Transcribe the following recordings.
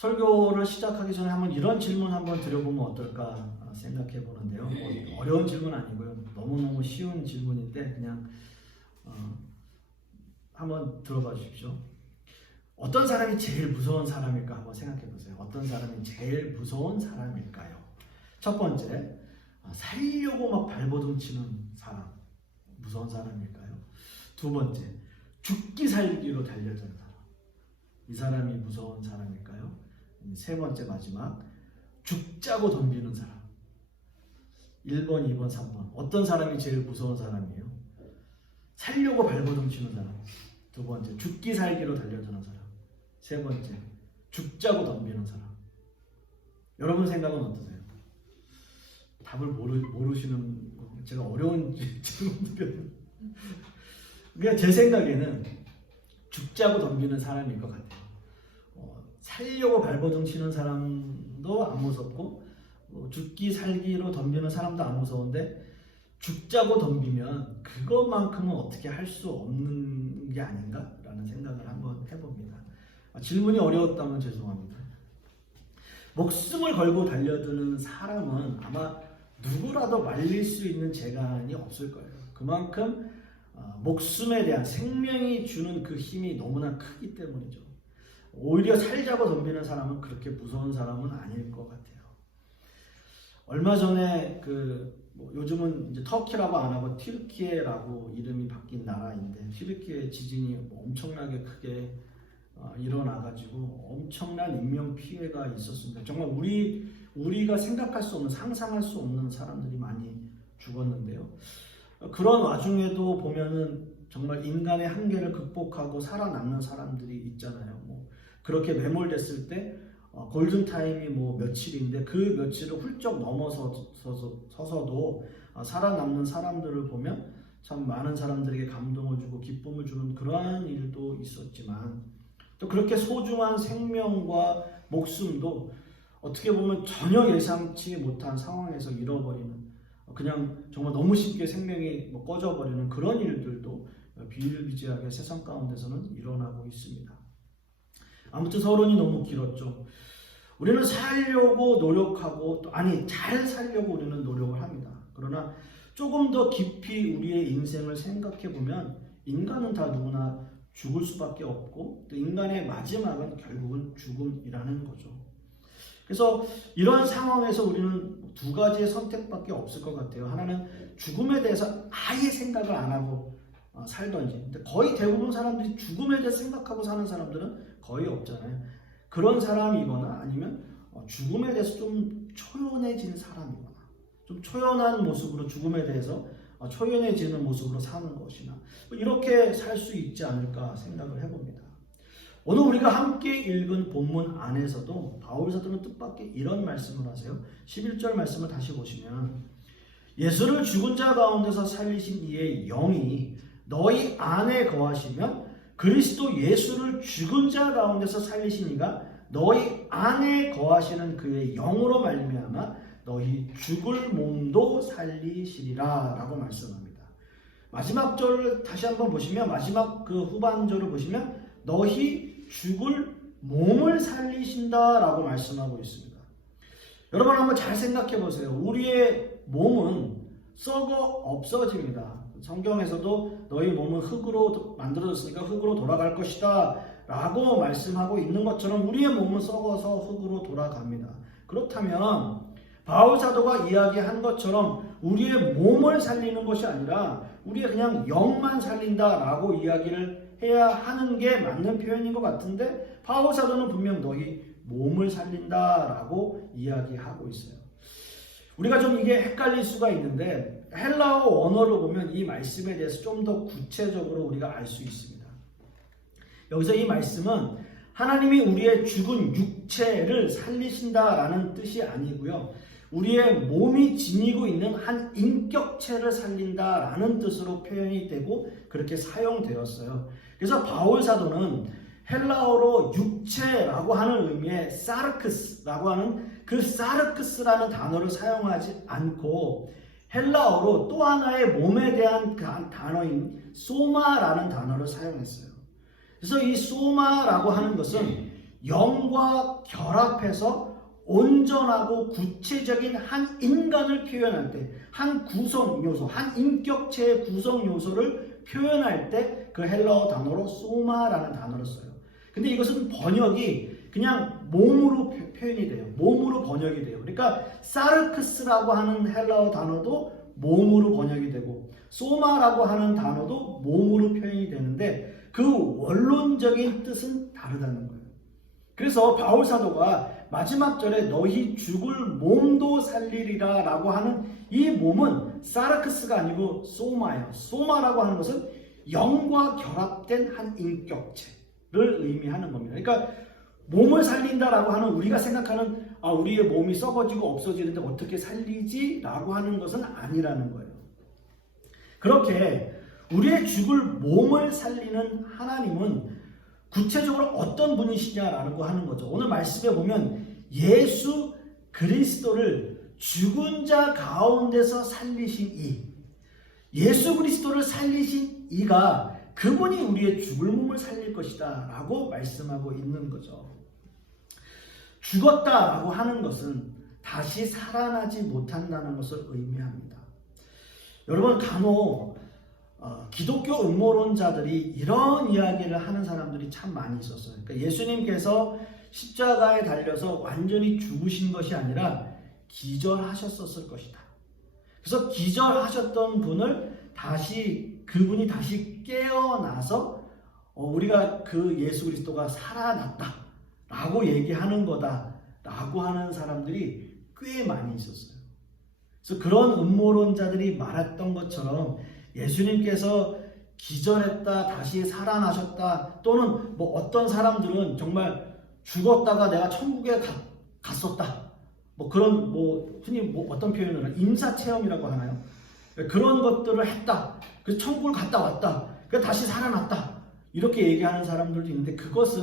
설교를 시작하기 전에 한번 이런 질문 한번 드려보면 어떨까 생각해 보는데요. 뭐 어려운 질문 아니고요. 너무너무 쉬운 질문인데 그냥 한번 들어봐 주십시오. 어떤 사람이 제일 무서운 사람일까 한번 생각해 보세요. 어떤 사람이 제일 무서운 사람일까요? 첫 번째, 살려고 막 발버둥 치는 사람, 무서운 사람일까요? 두 번째, 죽기 살기로 달려드는 사람, 이 사람이 무서운 사람일까요? 세 번째, 마지막, 죽자고 덤비는 사람. 1번, 2번, 3번. 어떤 사람이 제일 무서운 사람이에요? 살려고 발버둥 치는 사람. 두 번째, 죽기 살기로 달려드는 사람. 세 번째, 죽자고 덤비는 사람. 여러분 생각은 어떠세요? 답을 모르시는, 제가 어려운 질문들을. 그러니까 제 생각에는 죽자고 덤비는 사람일 것 같아요. 살려고 발버둥 치는 사람도 안 무섭고, 죽기 살기로 덤비는 사람도 안 무서운데, 죽자고 덤비면 그것만큼은 어떻게 할 수 없는 게 아닌가라는 생각을 한번 해봅니다. 질문이 어려웠다면 죄송합니다. 목숨을 걸고 달려드는 사람은 아마 누구라도 말릴 수 있는 재간이 없을 거예요. 그만큼 목숨에 대한 생명이 주는 그 힘이 너무나 크기 때문이죠. 오히려 살자고 덤비는 사람은 그렇게 무서운 사람은 아닐 것 같아요. 얼마 전에 요즘은 이제 터키라고 안 하고 튀르키예라고 이름이 바뀐 나라인데, 튀르키예 지진이 엄청나게 크게 일어나가지고 엄청난 인명 피해가 있었습니다. 정말 우리가 생각할 수 없는, 상상할 수 없는 사람들이 많이 죽었는데요. 그런 와중에도 보면은 정말 인간의 한계를 극복하고 살아남는 사람들이 있잖아요. 그렇게 매몰됐을 때 골든타임이 며칠인데 그 며칠을 훌쩍 넘어서서도 살아남는 사람들을 보면 참 많은 사람들에게 감동을 주고 기쁨을 주는 그러한 일도 있었지만, 또 그렇게 소중한 생명과 목숨도 어떻게 보면 전혀 예상치 못한 상황에서 잃어버리는, 그냥 정말 너무 쉽게 생명이 꺼져버리는 그런 일들도 비일비재하게 세상 가운데서는 일어나고 있습니다. 아무튼 서론이 너무 길었죠. 우리는 살려고 노력하고, 잘 살려고 우리는 노력을 합니다. 그러나 조금 더 깊이 우리의 인생을 생각해 보면 인간은 다 누구나 죽을 수밖에 없고, 또 인간의 마지막은 결국은 죽음이라는 거죠. 그래서 이런 상황에서 우리는 두 가지의 선택밖에 없을 것 같아요. 하나는 죽음에 대해서 아예 생각을 안 하고 살던지. 근데 거의 대부분 사람들이 죽음에 대해서 생각하고 사는 사람들은 거의 없잖아요. 그런 사람이거나 아니면 죽음에 대해서 좀 초연해진 사람이거나, 좀 초연한 모습으로 죽음에 대해서 초연해지는 모습으로 사는 것이나, 이렇게 살 수 있지 않을까 생각을 해봅니다. 오늘 우리가 함께 읽은 본문 안에서도 바울 사도는 뜻밖의 이런 말씀을 하세요. 11절 말씀을 다시 보시면, 예수를 죽은 자 가운데서 살리신 이의 영이 너희 안에 거하시면 그리스도 예수를 죽은 자 가운데서 살리신 이가 너희 안에 거하시는 그의 영으로 말미암아 너희 죽을 몸도 살리시리라 라고 말씀합니다. 마지막 절을 다시 한번 보시면, 마지막 그 후반절을 보시면 너희 죽을 몸을 살리신다 라고 말씀하고 있습니다. 여러분 한번 잘 생각해 보세요. 우리의 몸은 썩어 없어집니다. 성경에서도 너희 몸은 흙으로 만들어졌으니까 흙으로 돌아갈 것이다 라고 말씀하고 있는 것처럼 우리의 몸은 썩어서 흙으로 돌아갑니다. 그렇다면 바울 사도가 이야기한 것처럼 우리의 몸을 살리는 것이 아니라 우리의 그냥 영만 살린다 라고 이야기를 해야 하는 게 맞는 표현인 것 같은데, 바울 사도는 분명 너희 몸을 살린다 라고 이야기하고 있어요. 우리가 좀 이게 헷갈릴 수가 있는데, 헬라어 원어를 보면 이 말씀에 대해서 좀 더 구체적으로 우리가 알 수 있습니다. 여기서 이 말씀은 하나님이 우리의 죽은 육체를 살리신다라는 뜻이 아니고요, 우리의 몸이 지니고 있는 한 인격체를 살린다라는 뜻으로 표현이 되고 그렇게 사용되었어요. 그래서 바울 사도는 헬라어로 육체라고 하는 의미의 사르크스라고 하는 그 사르크스라는 단어를 사용하지 않고 헬라어로 또 하나의 몸에 대한 그 단어인 소마라는 단어를 사용했어요. 그래서 이 소마라고 하는 것은 영과 결합해서 온전하고 구체적인 한 인간을 표현할 때, 한 구성 요소, 한 인격체의 구성 요소를 표현할 때 그 헬라어 단어로 소마라는 단어를 써요. 근데 이것은 번역이 그냥 몸으로 표현이 돼요. 몸으로 번역이 돼요. 그러니까 사르크스라고 하는 헬라어 단어도 몸으로 번역이 되고 소마라고 하는 단어도 몸으로 표현이 되는데 그 원론적인 뜻은 다르다는 거예요. 그래서 바울 사도가 마지막 절에 너희 죽을 몸도 살리리라 라고 하는 이 몸은 사르크스가 아니고 소마예요. 소마라고 하는 것은 영과 결합된 한 인격체를 의미하는 겁니다. 그러니까 몸을 살린다라고 하는 우리가 생각하는 우리의 몸이 썩어지고 없어지는데 어떻게 살리지? 라고 하는 것은 아니라는 거예요. 그렇게 우리의 죽을 몸을 살리는 하나님은 구체적으로 어떤 분이시냐라고 하는 거죠. 오늘 말씀에 보면 예수 그리스도를 죽은 자 가운데서 살리신 이, 예수 그리스도를 살리신 이가 그분이 우리의 죽을 몸을 살릴 것이다 라고 말씀하고 있는 거죠. 죽었다라고 하는 것은 다시 살아나지 못한다는 것을 의미합니다. 여러분 간혹 기독교 음모론자들이 이런 이야기를 하는 사람들이 참 많이 있었어요. 그러니까 예수님께서 십자가에 달려서 완전히 죽으신 것이 아니라 기절하셨었을 것이다. 그래서 기절하셨던 분을 그분이 다시 깨어나서 우리가 그 예수 그리스도가 살아났다 라고 얘기하는 거다 라고 하는 사람들이 꽤 많이 있었어요. 그래서 그런 음모론자들이 말했던 것처럼 예수님께서 기절했다 다시 살아나셨다 또는 어떤 사람들은 정말 죽었다가 내가 천국에 갔었다 그런 흔히 어떤 표현을 임사체험이라고 하나요? 그런 것들을 했다. 그래서 천국을 갔다 왔다. 그래서 다시 살아났다. 이렇게 얘기하는 사람들도 있는데 그것이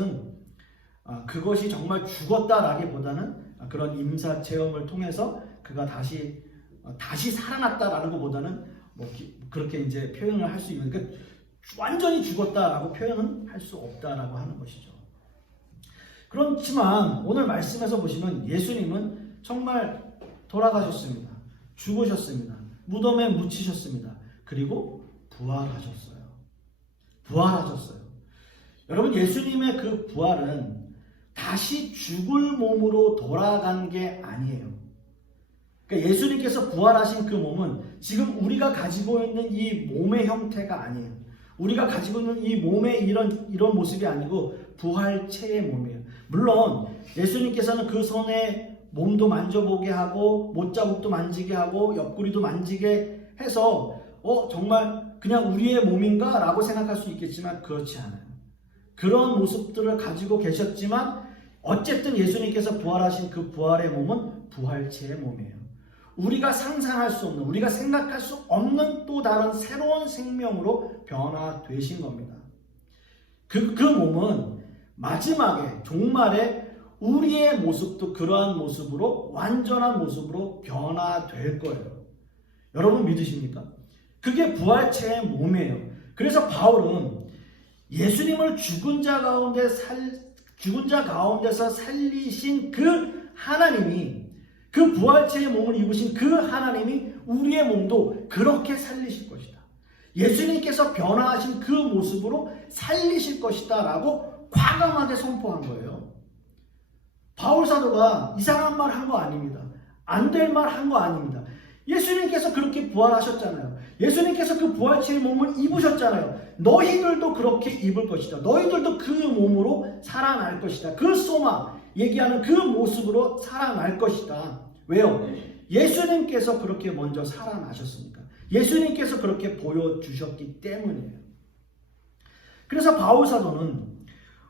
정말 죽었다라기보다는 그런 임사체험을 통해서 그가 다시 살아났다라는 것보다는 그렇게 이제 표현을 할 수 있는, 그러니까 완전히 죽었다라고 표현은 할 수 없다라고 하는 것이죠. 그렇지만 오늘 말씀에서 보시면 예수님은 정말 돌아가셨습니다. 죽으셨습니다. 무덤에 묻히셨습니다. 그리고 부활하셨어요. 여러분 예수님의 그 부활은 다시 죽을 몸으로 돌아간 게 아니에요. 그러니까 예수님께서 부활하신 그 몸은 지금 우리가 가지고 있는 이 몸의 형태가 아니에요. 우리가 가지고 있는 이 몸의 이런 모습이 아니고 부활체의 몸이에요. 물론 예수님께서는 그 손에 몸도 만져보게 하고 못자국도 만지게 하고 옆구리도 만지게 해서 정말 그냥 우리의 몸인가? 라고 생각할 수 있겠지만 그렇지 않아요. 그런 모습들을 가지고 계셨지만 어쨌든 예수님께서 부활하신 그 부활의 몸은 부활체의 몸이에요. 우리가 상상할 수 없는, 우리가 생각할 수 없는 또 다른 새로운 생명으로 변화되신 겁니다. 그 몸은 마지막에 종말에 우리의 모습도 그러한 모습으로 완전한 모습으로 변화될 거예요. 여러분 믿으십니까? 그게 부활체의 몸이에요. 그래서 바울은 예수님을 죽은 자 가운데서 살리신 그 하나님이, 그 부활체의 몸을 입으신 그 하나님이 우리의 몸도 그렇게 살리실 것이다. 예수님께서 변화하신 그 모습으로 살리실 것이다 라고 과감하게 선포한 거예요. 바울 사도가 이상한 말 한 거 아닙니다. 안 될 말 한 거 아닙니다. 예수님께서 그렇게 부활하셨잖아요. 예수님께서 그 부활체의 몸을 입으셨잖아요. 너희들도 그렇게 입을 것이다. 너희들도 그 몸으로 살아날 것이다. 그 소마, 얘기하는 그 모습으로 살아날 것이다. 왜요? 예수님께서 그렇게 먼저 살아나셨으니까. 예수님께서 그렇게 보여주셨기 때문이에요. 그래서 바울 사도는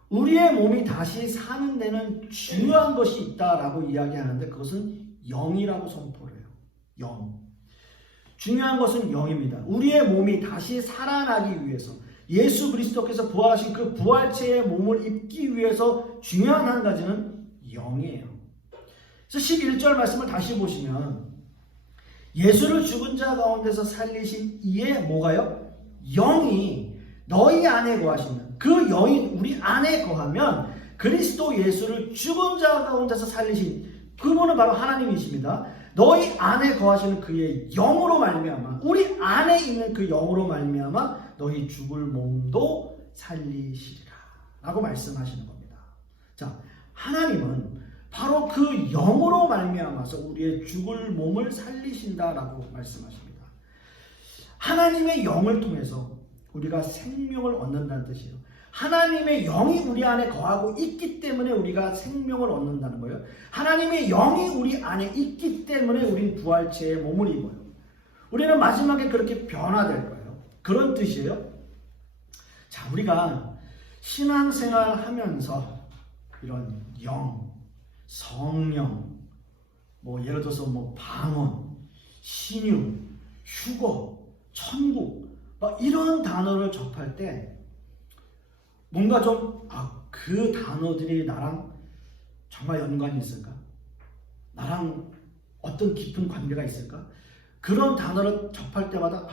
우리의 몸이 다시 사는 데는 중요한 것이 있다라고 이야기하는데 그것은 영이라고 선포를 해요. 영. 중요한 것은 영입니다. 우리의 몸이 다시 살아나기 위해서 예수 그리스도께서 부활하신 그 부활체의 몸을 입기 위해서 중요한 한 가지는 영이에요. 그래서 11절 말씀을 다시 보시면 예수를 죽은 자 가운데서 살리신 이의 뭐가요? 영이 너희 안에 거하시면, 그 영이 우리 안에 거하면 그리스도 예수를 죽은 자 가운데서 살리신 그분은 바로 하나님이십니다. 너희 안에 거하시는 그의 영으로 말미암아, 우리 안에 있는 그 영으로 말미암아 너희 죽을 몸도 살리시리라 라고 말씀하시는 겁니다. 자, 하나님은 바로 그 영으로 말미암아서 우리의 죽을 몸을 살리신다라고 말씀하십니다. 하나님의 영을 통해서 우리가 생명을 얻는다는 뜻이에요. 하나님의 영이 우리 안에 거하고 있기 때문에 우리가 생명을 얻는다는 거예요. 하나님의 영이 우리 안에 있기 때문에 우린 부활체의 몸을 입어요. 우리는 마지막에 그렇게 변화될 거예요. 그런 뜻이에요. 자, 우리가 신앙생활 하면서 이런 영, 성령, 예를 들어서 방언, 신유, 휴거, 천국 이런 단어를 접할 때 뭔가 좀 그 단어들이 나랑 정말 연관이 있을까? 나랑 어떤 깊은 관계가 있을까? 그런 단어를 접할 때마다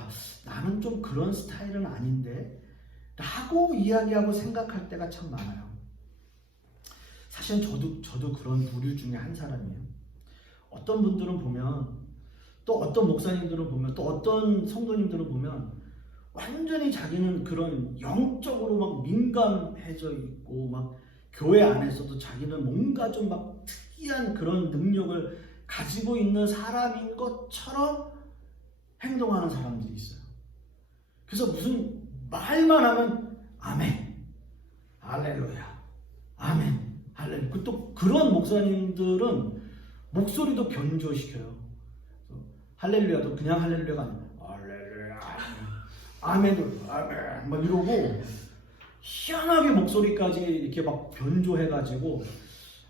나는 좀 그런 스타일은 아닌데 라고 이야기하고 생각할 때가 참 많아요. 사실은 저도 그런 부류 중에 한 사람이에요. 어떤 분들은 보면, 또 어떤 목사님들은 보면, 또 어떤 성도님들은 보면 완전히 자기는 그런 영적으로 막 민감해져 있고 교회 안에서도 자기는 뭔가 좀 특이한 그런 능력을 가지고 있는 사람인 것처럼 행동하는 사람들이 있어요. 그래서 무슨 말만 하면 아멘, 할렐루야, 아멘, 할렐루야. 또 그런 목사님들은 목소리도 변조시켜요. 할렐루야도 그냥 할렐루야가 아니에요. 아멘도 아멘 이러고 희한하게 목소리까지 이렇게 변조해가지고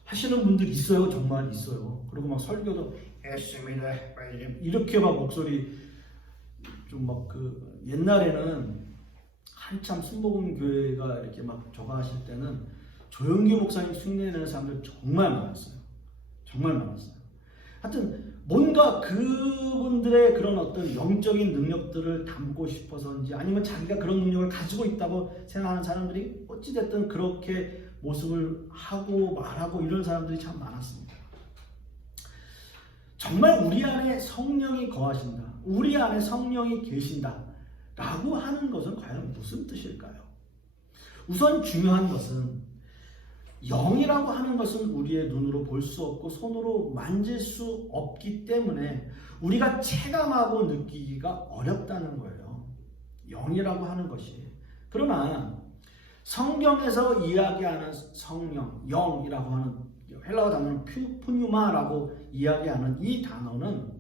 하시는 분들 있어요. 정말 있어요. 그리고 설교도 했습니다 이렇게 목소리 좀 옛날에는 한참 순복음 교회가 이렇게 저가 하실 때는 조영기 목사님 흉내내는 사람들 정말 많았어요. 정말 많았어요. 하여튼 뭔가 그분들의 그런 어떤 영적인 능력들을 담고 싶어서인지 아니면 자기가 그런 능력을 가지고 있다고 생각하는 사람들이 어찌됐든 그렇게 모습을 하고 말하고 이런 사람들이 참 많았습니다. 정말 우리 안에 성령이 거하신다, 우리 안에 성령이 계신다 라고 하는 것은 과연 무슨 뜻일까요? 우선 중요한 것은 영이라고 하는 것은 우리의 눈으로 볼 수 없고 손으로 만질 수 없기 때문에 우리가 체감하고 느끼기가 어렵다는 거예요. 영이라고 하는 것이. 그러나 성경에서 이야기하는 성령, 영이라고 하는 헬라어 단어는 푸뉴마라고 이야기하는 이 단어는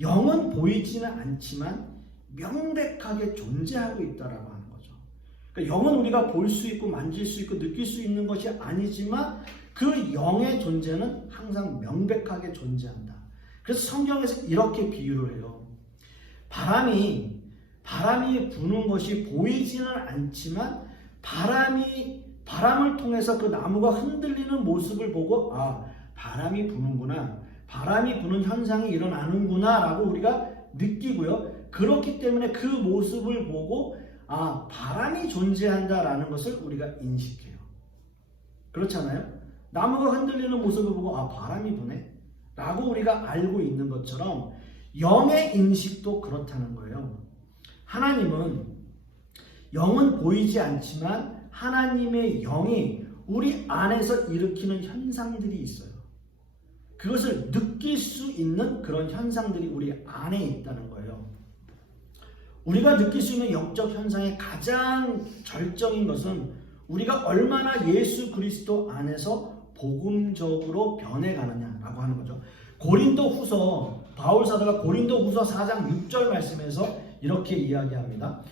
영은 보이지는 않지만 명백하게 존재하고 있다라고 하는 거죠. 그러니까 영은 우리가 볼 수 있고 만질 수 있고 느낄 수 있는 것이 아니지만 그 영의 존재는 항상 명백하게 존재한다. 그래서 성경에서 이렇게 비유를 해요. 바람이 부는 것이 보이지는 않지만 바람을 통해서 그 나무가 흔들리는 모습을 보고 바람이 부는구나, 바람이 부는 현상이 일어나는구나 라고 우리가 느끼고요. 그렇기 때문에 그 모습을 보고 바람이 존재한다라는 것을 우리가 인식해요. 그렇잖아요? 나무가 흔들리는 모습을 보고 바람이 부네 라고 우리가 알고 있는 것처럼 영의 인식도 그렇다는 거예요. 하나님은 영은 보이지 않지만 하나님의 영이 우리 안에서 일으키는 현상들이 있어요. 그것을 느낄 수 있는 그런 현상들이 우리 안에 있다는 거예요. 우리가 느낄 수 있는 영적 현상의 가장 절정인 것은 우리가 얼마나 예수 그리스도 안에서 복음적으로 변해가느냐라고 하는 거죠. 바울 사도가 고린도후서 4장 6절 말씀에서 이렇게 이야기합니다.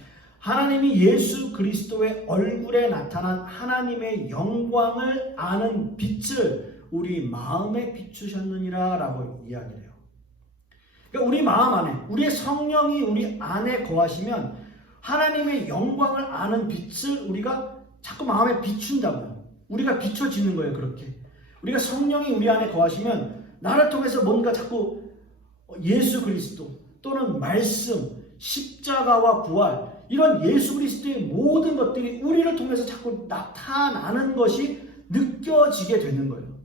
하나님이 예수 그리스도의 얼굴에 나타난 하나님의 영광을 아는 빛을 우리 마음에 비추셨느니라 라고 이야기해요. 그러니까 우리 마음 안에, 우리의 성령이 우리 안에 거하시면 하나님의 영광을 아는 빛을 우리가 자꾸 마음에 비춘다고요. 우리가 비춰지는 거예요. 그렇게 우리가 성령이 우리 안에 거하시면 나를 통해서 뭔가 자꾸 예수 그리스도 또는 말씀, 십자가와 부활, 이런 예수 그리스도의 모든 것들이 우리를 통해서 자꾸 나타나는 것이 느껴지게 되는 거예요.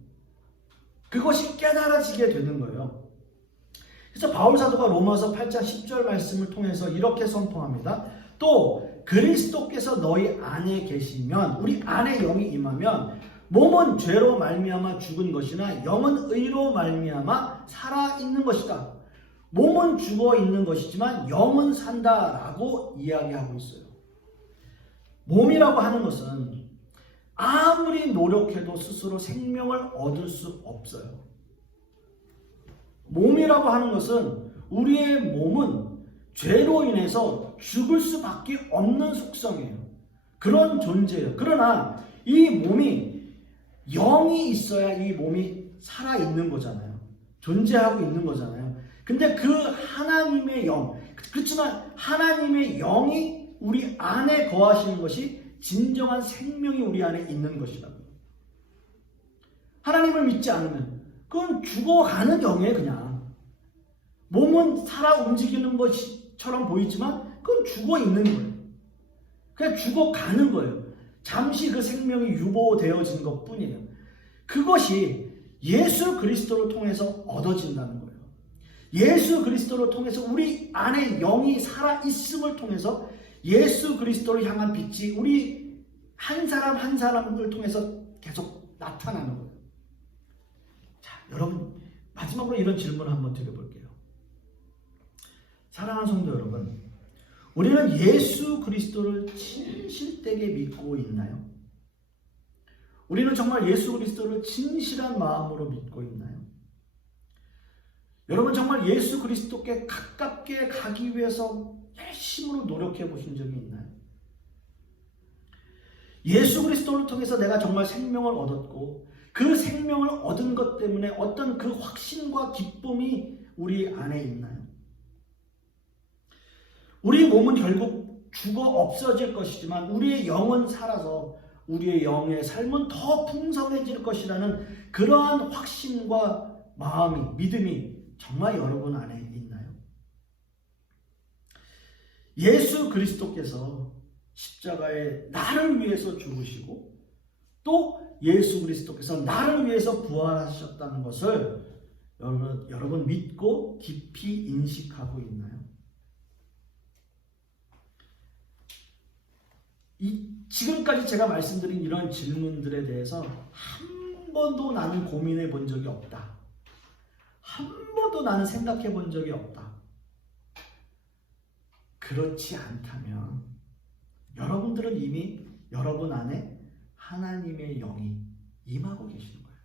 그것이 깨달아지게 되는 거예요. 그래서 바울 사도가 로마서 8장 10절 말씀을 통해서 이렇게 선포합니다. 또 그리스도께서 너희 안에 계시면, 우리 안에 영이 임하면 몸은 죄로 말미암아 죽은 것이나 영은 의로 말미암아 살아 있는 것이다. 몸은 죽어 있는 것이지만 영은 산다라고 이야기하고 있어요. 몸이라고 하는 것은 아무리 노력해도 스스로 생명을 얻을 수 없어요. 몸이라고 하는 것은, 우리의 몸은 죄로 인해서 죽을 수밖에 없는 속성이에요. 그런 존재예요. 그러나 이 몸이 영이 있어야 이 몸이 살아있는 거잖아요. 존재하고 있는 거잖아요. 근데 그 하나님의 영, 그렇지만 하나님의 영이 우리 안에 거하시는 것이 진정한 생명이 우리 안에 있는 것이라고. 하나님을 믿지 않으면 그건 죽어가는 영이에요. 그냥 몸은 살아 움직이는 것처럼 보이지만 그건 죽어 있는 거예요. 그냥 죽어가는 거예요. 잠시 그 생명이 유보되어진 것 뿐이에요. 그것이 예수 그리스도를 통해서 얻어진다는 거예요. 예수 그리스도를 통해서 우리 안에 영이 살아있음을 통해서 예수 그리스도를 향한 빛이 우리 한 사람 한 사람을 통해서 계속 나타나는 거예요. 자, 여러분, 마지막으로 이런 질문을 한번 드려볼게요. 사랑하는 성도 여러분, 우리는 예수 그리스도를 진실되게 믿고 있나요? 우리는 정말 예수 그리스도를 진실한 마음으로 믿고 있나요? 여러분, 정말 예수 그리스도께 가깝게 가기 위해서 열심으로 노력해 보신 적이 있나요? 예수 그리스도를 통해서 내가 정말 생명을 얻었고 그 생명을 얻은 것 때문에 어떤 그 확신과 기쁨이 우리 안에 있나요? 우리 몸은 결국 죽어 없어질 것이지만 우리의 영은 살아서 우리의 영의 삶은 더 풍성해질 것이라는 그러한 확신과 마음이, 믿음이 정말 여러분 안에 있나요? 예수 그리스도께서 십자가에 나를 위해서 죽으시고 또 예수 그리스도께서 나를 위해서 부활하셨다는 것을 여러분 믿고 깊이 인식하고 있나요? 지금까지 제가 말씀드린 이런 질문들에 대해서 한 번도 나는 고민해 본 적이 없다. 한 번도 나는 생각해 본 적이 없다. 그렇지 않다면 여러분들은 이미 여러분 안에 하나님의 영이 임하고 계시는 거예요.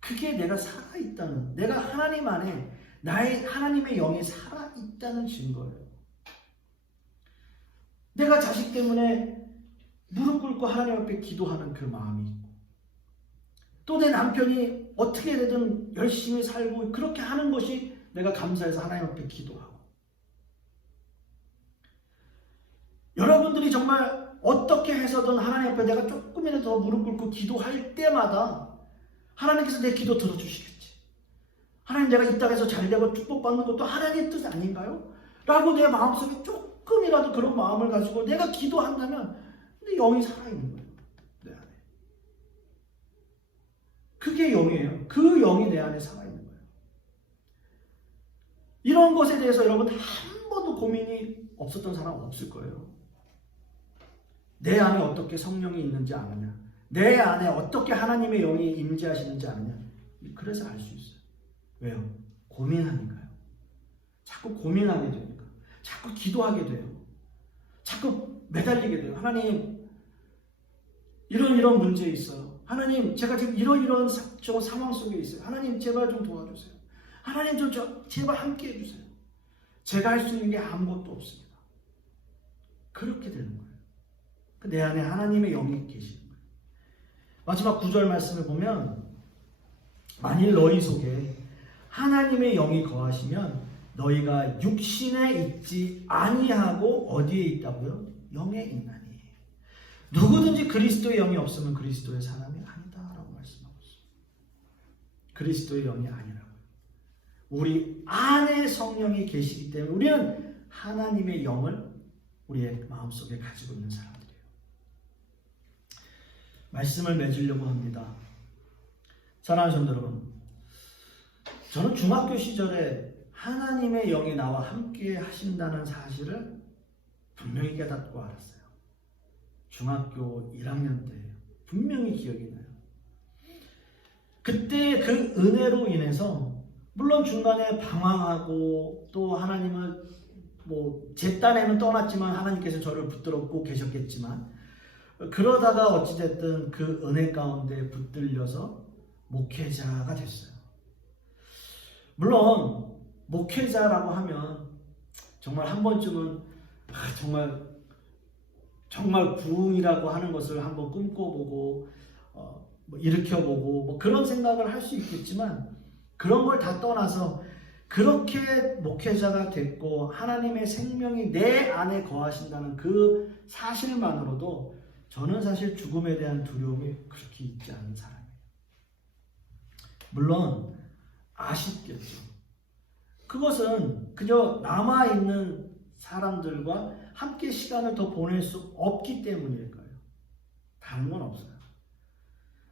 그게 내가 살아있다는, 내가 하나님 안에 나의 하나님의 영이 살아있다는 증거예요. 내가 자식 때문에 무릎 꿇고 하나님 앞에 기도하는 그 마음이 있고 또 내 남편이 어떻게 되든 열심히 살고 그렇게 하는 것이 내가 감사해서 하나님 앞에 기도하고, 여러분들이 정말 어떻게 해서든 하나님 앞에 내가 조금이라도 더 무릎 꿇고 기도할 때마다 하나님께서 내 기도 들어주시겠지. 하나님, 내가 이 땅에서 잘되고 축복받는 것도 하나님의 뜻 아닌가요? 라고 내 마음속에 조금이라도 그런 마음을 가지고 내가 기도한다면 내 영이 살아있는 거예요. 내 안에. 그게 영이에요. 그 영이 내 안에 살아있는 거예요. 이런 것에 대해서 여러분 한 번도 고민이 없었던 사람 없을 거예요. 내 안에 어떻게 성령이 있는지 아느냐, 내 안에 어떻게 하나님의 영이 임재하시는지 아느냐. 그래서 알 수 있어요. 왜요? 고민하니까요. 자꾸 고민하게 되니까. 자꾸 기도하게 돼요. 자꾸 매달리게 돼요. 하나님, 이런 문제 있어요. 하나님, 제가 지금 이런 상황 속에 있어요. 하나님, 제발 좀 도와주세요. 하나님, 좀 제발 함께 해주세요. 제가 할 수 있는 게 아무것도 없습니다. 그렇게 되는 거예요. 내 안에 하나님의 영이 계시는 거예요. 마지막 9절 말씀을 보면, 만일 너희 속에 하나님의 영이 거하시면 너희가 육신에 있지 아니하고 어디에 있다고요? 영에 있나니. 누구든지 그리스도의 영이 없으면 그리스도의 사람이 아니다 라고 말씀하고 있어요. 그리스도의 영이 아니라고요. 우리 안에 성령이 계시기 때문에 우리는 하나님의 영을 우리의 마음속에 가지고 있는 사람들이에요. 말씀을 맺으려고 합니다. 사랑하는 성도 여러분, 저는 중학교 시절에 하나님의 영이 나와 함께 하신다는 사실을 분명히 깨닫고 알았어요. 중학교 1학년 때 분명히 기억이 나요. 그때 그 은혜로 인해서 물론 중간에 방황하고 또 하나님을 제 딴에는 떠났지만 하나님께서 저를 붙들었고 계셨겠지만 그러다가 어찌됐든 그 은혜 가운데 붙들려서 목회자가 됐어요. 물론 목회자라고 하면 정말 한 번쯤은 정말 부흥이라고 하는 것을 한번 꿈꿔보고 일으켜보고 그런 생각을 할 수 있겠지만 그런 걸 다 떠나서 그렇게 목회자가 됐고 하나님의 생명이 내 안에 거하신다는 그 사실만으로도 저는 사실 죽음에 대한 두려움이 그렇게 있지 않은 사람이에요. 물론 아쉽겠죠. 그것은 그저 남아있는 사람들과 함께 시간을 더 보낼 수 없기 때문일 거예요. 다른 건 없어요.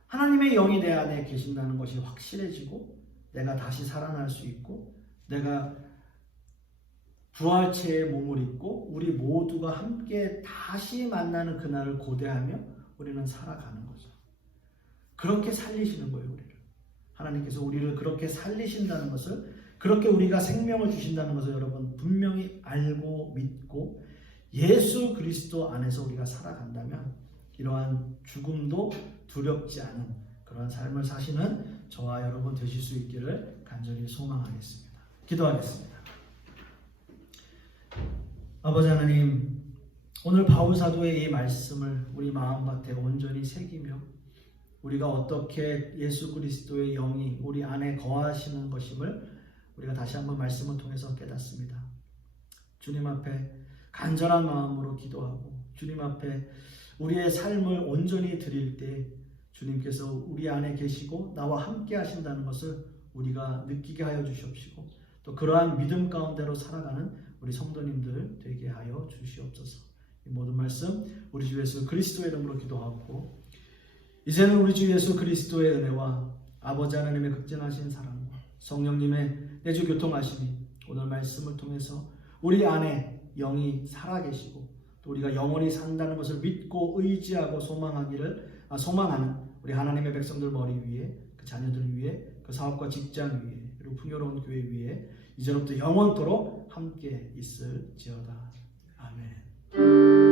하나님의 영이 내 안에 계신다는 것이 확실해지고 내가 다시 살아날 수 있고 내가 부활체의 몸을 입고 우리 모두가 함께 다시 만나는 그날을 고대하며 우리는 살아가는 거죠. 그렇게 살리시는 거예요, 우리를. 하나님께서 우리를 그렇게 살리신다는 것을, 그렇게 우리가 생명을 주신다는 것을 여러분 분명히 알고 믿고 예수 그리스도 안에서 우리가 살아간다면 이러한 죽음도 두렵지 않은 그러한 삶을 사시는 저와 여러분 되실 수 있기를 간절히 소망하겠습니다. 기도하겠습니다. 아버지 하나님, 오늘 바울 사도의 이 말씀을 우리 마음밭에 온전히 새기며 우리가 어떻게 예수 그리스도의 영이 우리 안에 거하시는 것임을 우리가 다시 한번 말씀을 통해서 깨닫습니다. 주님 앞에 간절한 마음으로 기도하고 주님 앞에 우리의 삶을 온전히 드릴 때 주님께서 우리 안에 계시고 나와 함께 하신다는 것을 우리가 느끼게 하여 주시옵시고 또 그러한 믿음 가운데로 살아가는 우리 성도님들 되게 하여 주시옵소서. 이 모든 말씀 우리 주 예수 그리스도의 이름으로 기도하고 이제는 우리 주 예수 그리스도의 은혜와 아버지 하나님의 극진하신 사랑과 성령님의 내주 교통하심이 오늘 말씀을 통해서 우리 안에 영이 살아계시고 또 우리가 영원히 산다는 것을 믿고 의지하고 소망하는 우리 하나님의 백성들 머리 위에 그 자녀들 위에 그 사업과 직장 위에 그리고 풍요로운 교회 위에 이제부터 영원토록 함께 있을지어다. 아멘.